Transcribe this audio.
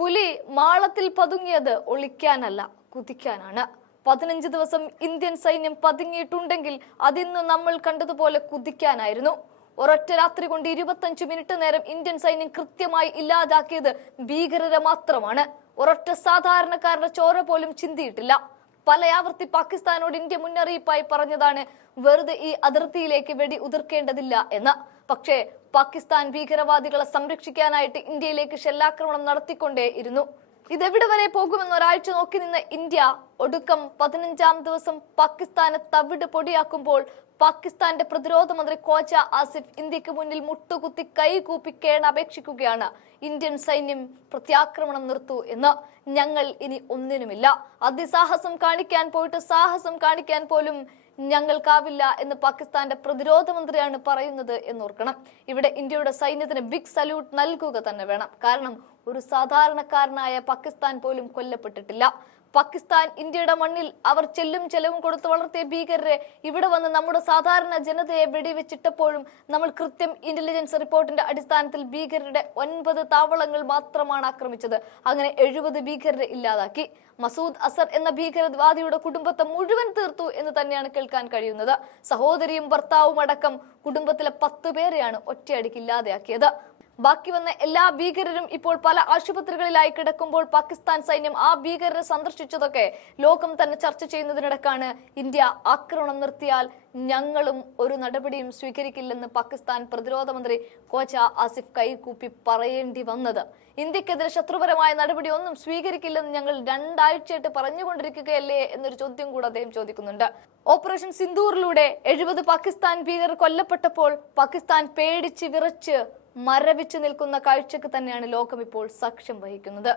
പുലി മാളത്തിൽ പതുങ്ങിയത് ഒളിക്കാനല്ല കുതിക്കാനാണ്. പതിനഞ്ച് ദിവസം ഇന്ത്യൻ സൈന്യം പതുങ്ങിയിട്ടുണ്ടെങ്കിൽ അതിന്ന് നമ്മൾ കണ്ടതുപോലെ കുതിക്കാനായിരുന്നു. ഒരൊറ്റ രാത്രി കൊണ്ട് ഇരുപത്തഞ്ച് മിനിറ്റ് നേരം ഇന്ത്യൻ സൈന്യം കൃത്യമായി ഇല്ലാതാക്കിയത് ഭീകരരെ മാത്രമാണ്. ഒരൊറ്റ സാധാരണക്കാരുടെ ചോര പോലും ചിന്തിയിട്ടില്ല. പലയാവർത്തി പാകിസ്ഥാനോട് ഇന്ത്യ മുന്നറിയിപ്പായി പറഞ്ഞതാണ് വെറുതെ ഈ അതിർത്തിയിലേക്ക് വെടി ഉതിർക്കേണ്ടതില്ല എന്ന്. പക്ഷേ പാകിസ്ഥാൻ ഭീകരവാദികളെ സംരക്ഷിക്കാനായിട്ട് ഇന്ത്യയിലേക്ക് ഷെല്ലാക്രമണം നടത്തിക്കൊണ്ടേയിരുന്നു ഇതെവിടെ വരെ പോകുമെന്ന് ഒരാഴ്ച നോക്കി നിന്ന ഇന്ത്യ ഒടുക്കം പതിനഞ്ചാം ദിവസം പാകിസ്ഥാനെ തവിട് പൊടിയാക്കുമ്പോൾ പാകിസ്ഥാന്റെ പ്രതിരോധ മന്ത്രി കോച്ച ആസിഫ് ഇന്ത്യയ്ക്ക് മുന്നിൽ മുട്ടുകുത്തി കൈകൂപ്പി കേണപേക്ഷിക്കുകയാണ് ഇന്ത്യൻ സൈന്യം പ്രത്യാക്രമണം നിർത്തൂ എന്ന് ഞങ്ങൾ ഇനി ഒന്നിനുമില്ല. അതിസാഹസം കാണിക്കാൻ പോയിട്ട് സാഹസം കാണിക്കാൻ പോലും ഞങ്ങൾക്കാവില്ല എന്ന് പാകിസ്ഥാന്റെ പ്രതിരോധ മന്ത്രിയാണ് പറയുന്നത് എന്നോർക്കണം. ഇവിടെ ഇന്ത്യയുടെ സൈന്യത്തിന് ബിഗ് സല്യൂട്ട് നൽകുക തന്നെ വേണം. കാരണം ഒരു സാധാരണക്കാരനായ പാകിസ്ഥാൻ പോലും കൊല്ലപ്പെട്ടിട്ടില്ല. പാകിസ്ഥാൻ ഇന്ത്യയുടെ മണ്ണിൽ അവർ ചെല്ലും ചെലവും കൊടുത്ത് വളർത്തിയ ഭീകരരെ ഇവിടെ വന്ന് നമ്മുടെ സാധാരണ ജനതയെ വെടിവെച്ചിട്ടപ്പോഴും നമ്മൾ കൃത്യം ഇന്റലിജൻസ് റിപ്പോർട്ടിന്റെ അടിസ്ഥാനത്തിൽ ഭീകരരുടെ ഒൻപത് താവളങ്ങൾ മാത്രമാണ് ആക്രമിച്ചത്. അങ്ങനെ എഴുപത് ഭീകരരെ ഇല്ലാതാക്കി. മസൂദ് അസർ എന്ന ഭീകരവാദിയുടെ കുടുംബത്തെ മുഴുവൻ തീർത്തു എന്ന് തന്നെയാണ് കേൾക്കാൻ കഴിയുന്നത്. സഹോദരിയും ഭർത്താവും അടക്കം കുടുംബത്തിലെ പത്ത് പേരെയാണ് ഒറ്റയടിക്ക് ഇല്ലാതെയാക്കിയത്. ബാക്കി വന്ന എല്ലാ ഭീകരരും ഇപ്പോൾ പല ആശുപത്രികളിലായി കിടക്കുമ്പോൾ പാകിസ്ഥാൻ സൈന്യം ആ ഭീകരരെ സന്ദർശിച്ചതൊക്കെ ലോകം തന്നെ ചർച്ച ചെയ്യുന്നതിനിടക്കാണ് ഇന്ത്യ ആക്രമണം നിർത്തിയാൽ ഞങ്ങളും ഒരു നടപടിയും സ്വീകരിക്കില്ലെന്ന് പാകിസ്ഥാൻ പ്രതിരോധ മന്ത്രി കോച്ച ആസിഫ് കൈകൂപ്പി പറയേണ്ടി വന്നത്. ഇന്ത്യക്കെതിരെ ശത്രുപരമായ നടപടി ഒന്നും സ്വീകരിക്കില്ലെന്ന് ഞങ്ങൾ രണ്ടാഴ്ചയായിട്ട് പറഞ്ഞുകൊണ്ടിരിക്കുകയല്ലേ എന്നൊരു ചോദ്യം കൂടെ അദ്ദേഹം ചോദിക്കുന്നുണ്ട്. ഓപ്പറേഷൻ സിന്ദൂറിലൂടെ എഴുപത് പാകിസ്ഥാൻ ഭീകരർ കൊല്ലപ്പെട്ടപ്പോൾ പാകിസ്ഥാൻ പേടിച്ച് വിറച്ച് മരവിച്ച് നിൽക്കുന്ന കാഴ്ചക്ക് തന്നെയാണ് ലോകം ഇപ്പോൾ സാക്ഷ്യം വഹിക്കുന്നത്.